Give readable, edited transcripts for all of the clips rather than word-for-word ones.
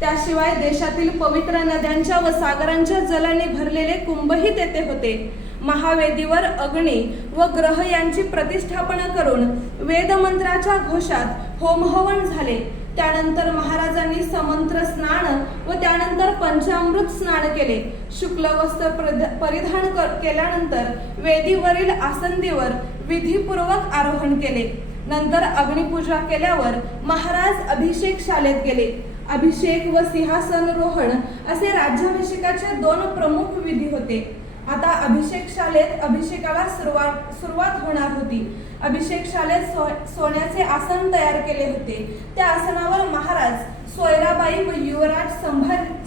त्याशिवाय देशातील पवित्र नद्यांच्या व सागरांच्या जलाने भरलेले कुंभही तेथे होते. महावेदीवर अग्नी व ग्रह यांची प्रतिष्ठापना करून वेदमंत्राच्या घोषात होमहवन झाले. त्यानंतर महाराजांनी समंत्र स्नान व त्यानंतर पंचामृत स्नान केले. शुक्ल वस्त्र परिधान केल्यानंतर वेदीवरील आसंदीवर विधीपूर्वक आरोहण केले. नंतर अग्निपूजा केल्यावर महाराज अभिषेक शाळेत गेले. अभिषेक व सिंहासनरोहण असे राज्याभिषेकाचे 2 प्रमुख विधी होते. आता अभिषेक शाळेत अभिषेकाला सुरुवात होणार होती. अभिषेक शाळेत सोन्याचे आसन तयार केले होते. त्या आसनावर महाराज, सोयराबाई व युवराज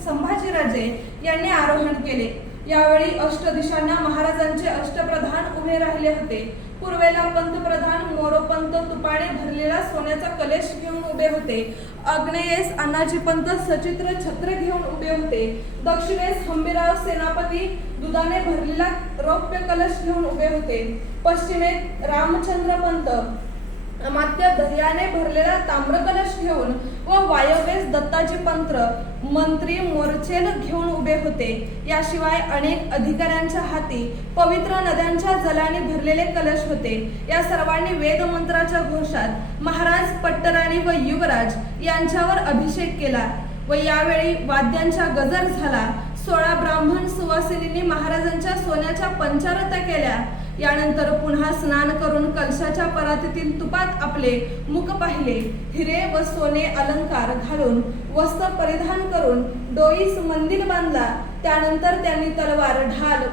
संभाजीराजे यांनी आरोहण केले. यावेळी अष्टदिशांना महाराजांचे अष्टप्रधान उभे राहिले होते. पूर्वेला पंतप्रधान मोरोपंत तुपाने भरलेला सोन्याचा कलश घेऊन उभे होते. आग्नेयेस अण्णाजी पंत सचित्र छत्र घेऊन उभे होते. दक्षिणेस हंबीराव सेनापती दुधाने भरलेला रौप्य कलश घेऊन उभे होते. पश्चिमेत रामचंद्र पंत अमात्य दर्याने भरलेला ताम्रकलश घेऊन व वायव्येस दत्ताजी पंत मंत्री मोर्चेल घेऊन उभे होते. याशिवाय अनेक अधिकाऱ्यांच्या हाती पवित्र नद्यांच्या जलाने भरलेले कलश होते. या सर्वांनी वेदमंत्राच्या घोषात महाराज, पट्टराणी व युवराज यांच्यावर अभिषेक केला व यावेळी वाद्यांचा गजर झाला. 16 ब्राह्मण सुवासिनींनी महाराजांच्या सोन्याच्या पंचारत्या केल्या. यानंतर पुन्हा स्नान करून कलशाच्या परातीतील तुपात आपले मुख पाहिले. हिरे व सोने अलंकार घालून वस्त्र परिधान करून डोईस मंदिर बांधला. त्यानंतर त्यांनी तलवार, ढाल,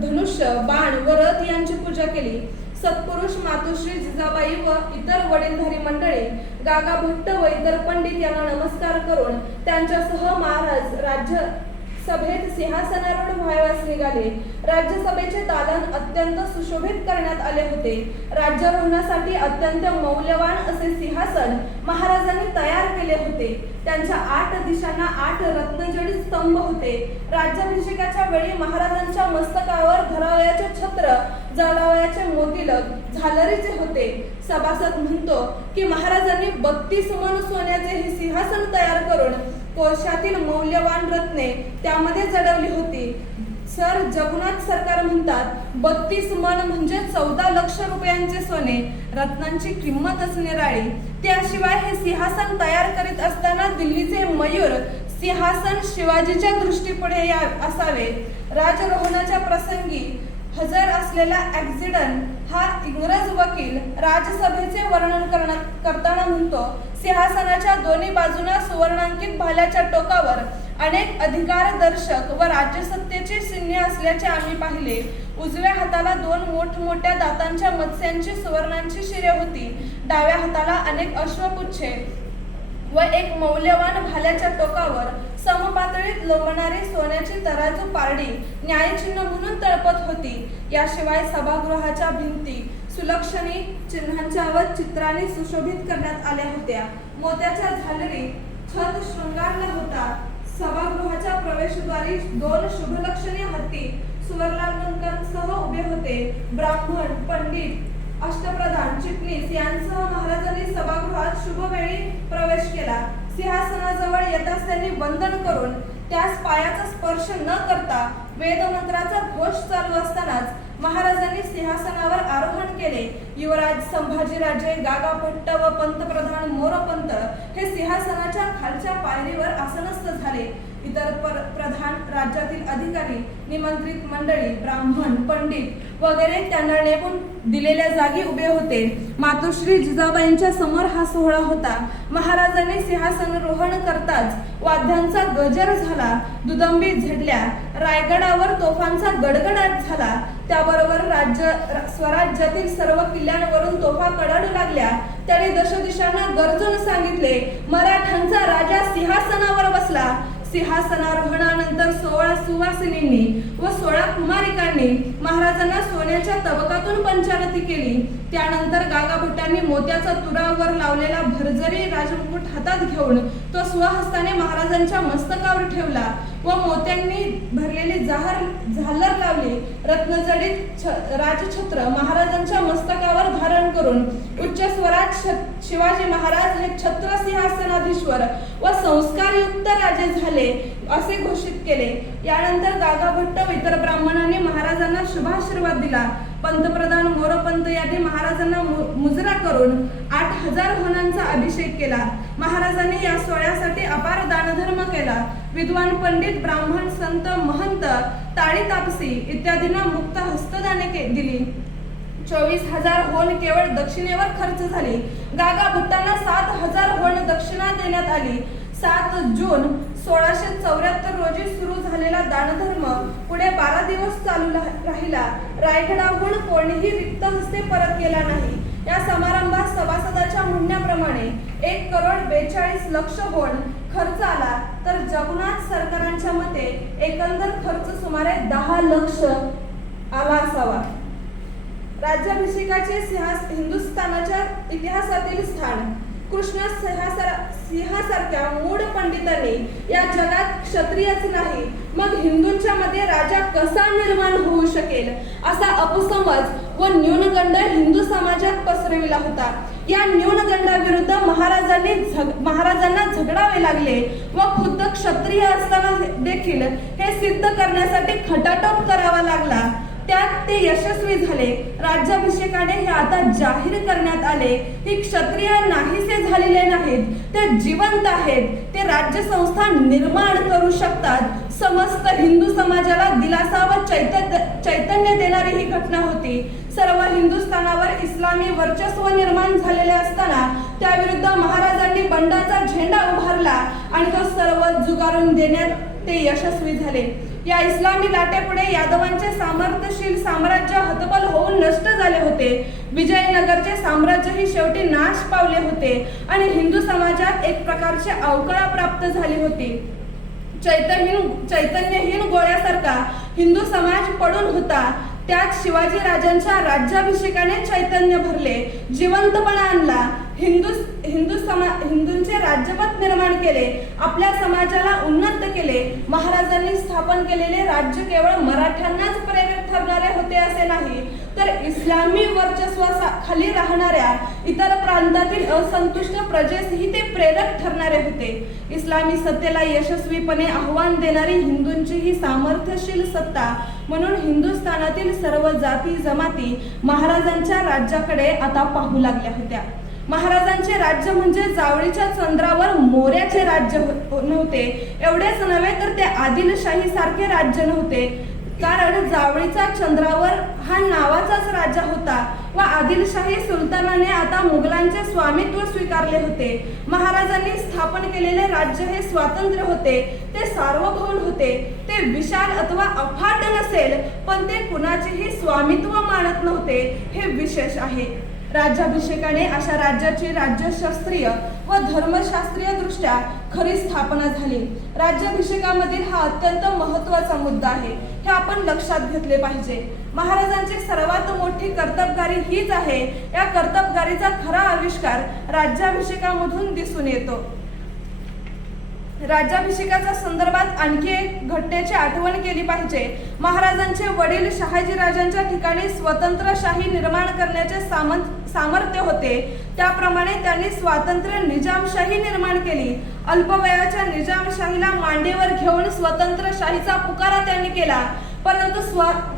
धनुष्य, बाण व रथ यांची पूजा केली. सत्पुरुष मातोश्री जिजाबाई व इतर वडीलधारी मंडळी, गागा भट्ट व इतर पंडित यांना नमस्कार करून त्यांच्यासह महाराज राज्यसभेत सिंहासनारूढ व्हावयास निघाले. राज्यसभेचे दालन अत्यंत सुशोभित करण्यात आले होते. राज्यारोहणासाठी अत्यंत मौल्यवान असे सिंहासन महाराजांनी तयार केले होते. त्यांच्या 8 दिशांना 8 रत्नजडित स्तंभ होते. राज्याभिषेकाच्या वेळी महाराजांच्या मस्तकावर धरावयाचे छत्र, जाळावयाचे मोतिलक झालरीचे होते. सभासद म्हणतो की महाराजांनी 32 मन सोन्याचे हे सिंहासन तयार करून कोशातील मौल्यवान रत्ने त्यामध्ये जडवली होती. सर जगन्नाथ सरकार म्हणतात 32 मन म्हणजे 14 लक्ष रुपयांचे सोने. रत्नांची किंमतच निराळी. त्याशिवाय हे सिंहासन तयार करीत असताना दिल्लीचे मयूर सिंहासन शिवाजीच्या दृष्टीपुढे असावे. राजरोहणाच्या प्रसंगी हजर असलेला ॲक्सिडंट हा इंग्रज वकील राज्यसभेचे वर्णन करताना म्हणतो, सिंहासनाच्या दोन्ही बाजूंना सुवर्णांकित भाल्याच्या टोकावर अनेक अधिकारदर्शक व राज्यसत्तेची चिन्हे असल्याचे आम्ही पाहिले. उजव्या हाताला 2 मोठमोठ्या दातांच्या मत्स्यांची सुवर्णांची शिरे होती. डाव्या हाताला अनेक अश्वपुच्छे व एक मौल्यवान भाल्याच्या टोकावर समपातळीत लोंबणारी सोन्याची तराजू पारडी न्यायचिन्ह म्हणून तळपत होती. याशिवाय सभागृहाच्या भिंती सुलक्षणी चिन्हांच्या व चित्रांनी सुशोभित करण्यात आल्या होत्या. मोत्याच्या झालरी छत शृंगारला होता. सभागृहाच्या प्रवेशद्वारी 2 शुभलक्षणी हत्ती सुवर्णालंकारांसह उभे होते. ब्राह्मण, पंडित, अष्टप्रधान, चिटणीस यांसह महाराजांनी सभागृहात शुभवेळी प्रवेश केला. सिंहासनाजवळ येताच त्यांनी वंदन करून त्यास पायाचा स्पर्श न करता वेदमंत्राचा घोष चालू असतानाच महाराजांनी सिंहासनावर आरोहण केले. युवराज संभाजीराजे, गागा भट्ट व पंतप्रधान मोरोपंत हे सिंहासनाच्या खालच्या पायरीवर आसनस्थ झाले. इतर प्रधान, राज्यातील अधिकारी, निमंत्रित मंडळी, ब्राह्मण, पंडित वगैरे त्यांना नेमून दिलेल्या जागी उभे होते. मातोश्री जिजाबाईंच्या समोर हा सोहळा होता. महाराजांनी सिंहासनारोहण करताच वाद्यांचा गजर झाला, दुदंबी झडल्या, रायगडावर तोफांचा गडगडाट झाला. त्याबरोबर स्वराज्यातील सर्व किल्ल्यांवरून तोफा कडाडू लागल्या. त्यांनी दशदिशांना गर्जून सांगितले, मराठ्यांचा राजा सिंहासनावर बसला. सिंहासनारोहणानंतर 16 सुवासिनींनी व 16 कुमारिकांनी महाराजांना सोन्याच्या तबकातून पंचारती केली। त्यानंतर गागाभट्टांनी मोत्याचा तुरावर लावलेला भरजरी राजमुकुट हातात घेऊन तो स्वहस्ताने महाराजांच्या मस्तकावर ठेवला व मोत्यांनी भरलेली झालर लावली। रत्नजडित राजछत्र महाराजांच्या मस्तकावर धारण करून उच्च स्वरात शिवाजी महाराज हे छत्र सिंहासनाधीश्वर व संस्कारयुक्त राजे झाले असे घोषित केले। यानंतर गागाभट्ट व इतर ब्राह्मणांनी महाराजांना शुभाशीर्वाद दिला। पंतप्रधान मोरोपंत यांनी महाराजांना मुजरा करून 8000 होणांचा अभिषेक केला। महाराजांनी या सोहळ्यासाठी अपार दानधर्म केला। विद्वान पंडित ब्राह्मण संत महंत ताळी तापसी इत्यादींना मुक्त हस्तदाने दिली। 24,000 होण केवळ दक्षिणेवर खर्च झाली। गागाभट्टांना 7,000 होण दक्षिणा देण्यात आली। 7 जून 1674 रोजी सुरू झालेला दानधर्म पुढे 12 दिवस चालू राहिला। रायगडाहून कोणीही रिक्त हस्ते परत गेला नाही। या समारंभात सभासदाच्या म्हणण्याप्रमाणे 1,42,00,000 होण खर्च आला, तर जगन्नाथ सरकारांच्या मते एकंदर खर्च सुमारे 10 लाख आला असावा। राज्याभिषेकाचे हिंदुस्थानाच्या इतिहासातील स्थान कृष्ण सिंहासारख्या मूढ पंडितांनी या जगात क्षत्रियच नाही मग हिंदूंच्या मध्ये राजा कसा निर्माण होऊ शकेल असा अपसमज व न्यूनगंड हिंदू समाजात पसरविला होता। या न्यूनगंडाविरुद्ध महाराजांना झगडावे लागले व खुद्द क्षत्रिय असताना देखील हे सिद्ध करण्यासाठी खटाटोप करावा लागला। त्यात ते यशस्वी झाले। राज्याभिषेकाने हे आता जाहीर करण्यात आले की क्षत्रिय नाहीसे झालेले नाहीत, ते जिवंत आहेत, ते राज्य संस्था निर्माण करू शकतात। समस्त हिंदू समाजाला दिलासा व चैतन्य देणारी ही घटना होती। सर्व हिंदुस्थानावर इस्लामी वर्चस्व निर्माण झालेले असताना त्याविरुद्ध महाराजांनी बंडाचा झेंडा उभारला आणि तो सर्व जुगारून देण्यात ते यशस्वी झाले। या इस्लामी लाटेपुढे यादवांचे सामर्थ्यशील साम्राज्य हतबल होऊन नष्ट झाले होते। विजयनगरचे साम्राज्यही शेवटी नाश पावले होते आणि हिंदू समाजात एक प्रकारची अवकळा प्राप्त झाली होती। चैतन्यहीन गोळ्यासारखा हिंदू समाज पडून होता। त्यात शिवाजी राजांच्या राज्याभिषेकाने चैतन्य भरले, जिवंतपणा आणला, हिंदूंचे राज्यपद निर्माण केले, आपल्या समाजाला उन्नत केले। महाराजांनी स्थापन केलेले राज्य केवळ मराठ्यांनाच प्रेरक ठरणारे होते असे नाही, तर इस्लामी वर्चस्वाखाली राहणाऱ्या इतर प्रांतातील असंतुष्ट प्रजेसही ते प्रेरक ठरणारे होते। इस्लामी सत्तेला यशस्वीपणे आव्हान देणारी हिंदूंची ही सामर्थ्यशील सत्ता म्हणून हिंदुस्थानातील सर्व जाती जमाती महाराजांच्या राज्याकडे आता पाहू लागल्या होत्या। महाराजांचे राज्य म्हणजे जावळीच्या चंद्रावर मोऱ्याचे राज्य नव्हते। एवढेच नव्हे तर ते आदिलशाही सारखे राज्य नव्हते, कारण जावळीचा चंद्रावर हा नावाचाच राजा होता व आदिलशाही सुलतानाने आता मुघलांचे स्वामित्व स्वीकारले होते। महाराजांनी स्थापन केलेले राज्य हे स्वातंत्र्य होते, ते सार्वभौम होते, ते विशाल अथवा अफाट नसेल, पण ते कुणाचेही स्वामित्व मानत नव्हते, हे विशेष आहे। राज्याभिषेकाने अशा राज्याची राज्यशास्त्रीय व धर्मशास्त्रीय दृष्ट्या खरी स्थापना झाली। राज्याभिषेकामधील हा अत्यंत महत्त्वाचा मुद्दा आहे, हे आपण लक्षात घेतले पाहिजे। महाराजांची सर्वात मोठी कर्तबगारी हीच आहे। या कर्तबगारीचा खरा आविष्कार राज्याभिषेकामधून दिसून येतो। राज्याभिषेकाच्या संदर्भात आणखी एक घटनेची आठवण केली पाहिजे। महाराजांचे वडील शहाजीराजांच्या ठिकाणी स्वतंत्र शाही निर्माण करण्याचे सामर्थ्य होते, त्याप्रमाणे त्यांनी स्वातंत्र्य निजामशाही निर्माण केली। अल्पवयाच्या निजामशाहीला मांडीवर घेऊन स्वतंत्र शाहीचा पुकारा त्यांनी केला, परंतु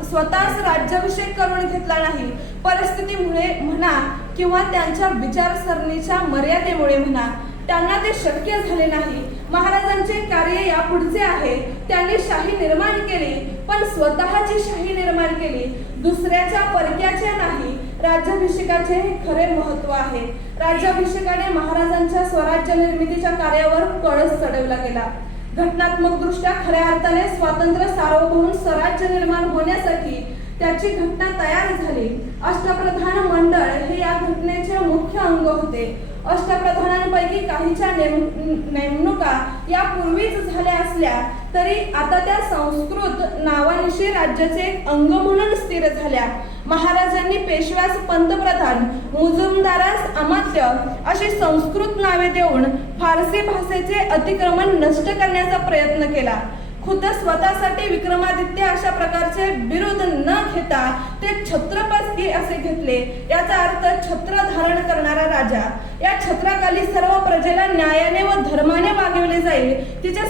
स्वतःच राज्याभिषेक करून घेतला नाही। परिस्थितीमुळे म्हणा किंवा त्यांच्या विचारसरणीच्या मर्यादेमुळे म्हणा, त्यांना ते शक्य झाले नाही। महाराजांचे कार्य यापुढचे आहे, त्यांनी शाही निर्माण केली, पण स्वतःची शाही निर्माण केली, दुसऱ्याच्या परक्याच्या नाही। राज्याभिषेकाचे हे खरे महत्त्व आहे। राज्याभिषेकाने महाराजांच्या स्वराज्य निर्मितीच्या कार्यावर कळस चढवला गेला। घटनात्मक दृष्ट्या खऱ्या अर्थाने स्वातंत्र्य सार्वभौम स्वराज्य निर्माण होण्यासाठी त्याची घटना तयार झाली। अष्टप्रधान मंडळ हे या घटनेचे मुख्य अंग होते। अष्टप्रधानांपैकी काहीच्या नेमणुका यापूर्वीच झाल्या असल्या तरी आता त्या संस्कृत नावानिशी राज्याचे एक अंग म्हणून स्थिर झाल्या. महाराजांनी पेशव्यास पंतप्रधान, मुजुमदारास अमात्य अशी संस्कृत नावे देऊन फारसी भाषेचे अतिक्रमण नष्ट करण्याचा प्रयत्न केला. खुद्द स्वतःसाठी विक्रमादित्य अशा प्रकारचे बिरुद न घेता ते छत्रपती असे घेतले. याचा अर्थ छत्र धारण करणारा राजा. या छत्राखाली सर्व प्रजेला न्यायाने व धर्माने वागवले जाईल. तिचे